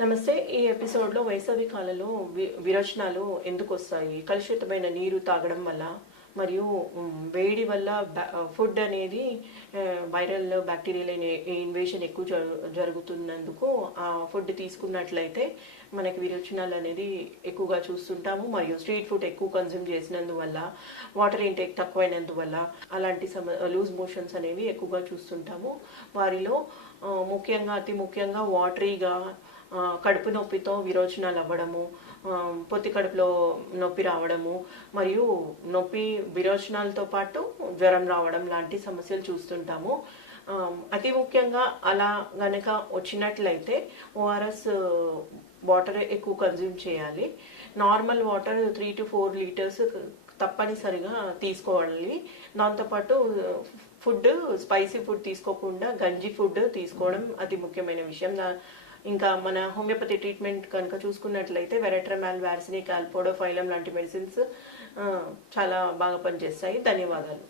నమస్తే. ఈ ఎపిసోడ్లో వేసవి కాలంలో విరోచనాలు ఎందుకు వస్తాయి, కలుషితమైన నీరు తాగడం వల్ల మరియు వేడి వల్ల ఫుడ్ అనేది వైరల్ బ్యాక్టీరియల్ ఇన్వేషన్ ఎక్కువ జరుగుతున్నందుకు ఆ ఫుడ్ తీసుకున్నట్లయితే మనకి విరోచనాలు అనేది ఎక్కువగా చూస్తుంటాము. మరియు స్ట్రీట్ ఫుడ్ ఎక్కువ కన్జ్యూమ్ చేసినందువల్ల, వాటర్ ఇంటేక్ తక్కువైనందువల్ల అలాంటి లూజ్ మోషన్స్ అనేవి ఎక్కువగా చూస్తుంటాము. వారిలో అతి ముఖ్యంగా వాటరీగా కడుపు నొప్పితో విరోచనాలు అవ్వడము, పొత్తి కడుపులో నొప్పి రావడము, మరియు విరోచనాలతో పాటు జ్వరం రావడం లాంటి సమస్యలు చూస్తుంటాము. అతి ముఖ్యంగా అలా గనక వచ్చినట్లయితే ఓఆర్ఎస్ వాటర్ ఎక్కువ కన్జ్యూమ్ చేయాలి. నార్మల్ వాటర్ 3 to 4 లీటర్స్ తప్పనిసరిగా తీసుకోవాలి. దాంతోపాటు స్పైసీ ఫుడ్ తీసుకోకుండా గంజి ఫుడ్ తీసుకోవడం అతి ముఖ్యమైన విషయం. ఇంకా మన హోమియోపతి ట్రీట్మెంట్ కనుక చూసుకున్నట్లయితే వెరట్రమాల్, వార్సినిక్, ఆల్పోడోఫైలం లాంటి మెడిసిన్స్ చాలా బాగా పనిచేస్తాయి. ధన్యవాదాలు.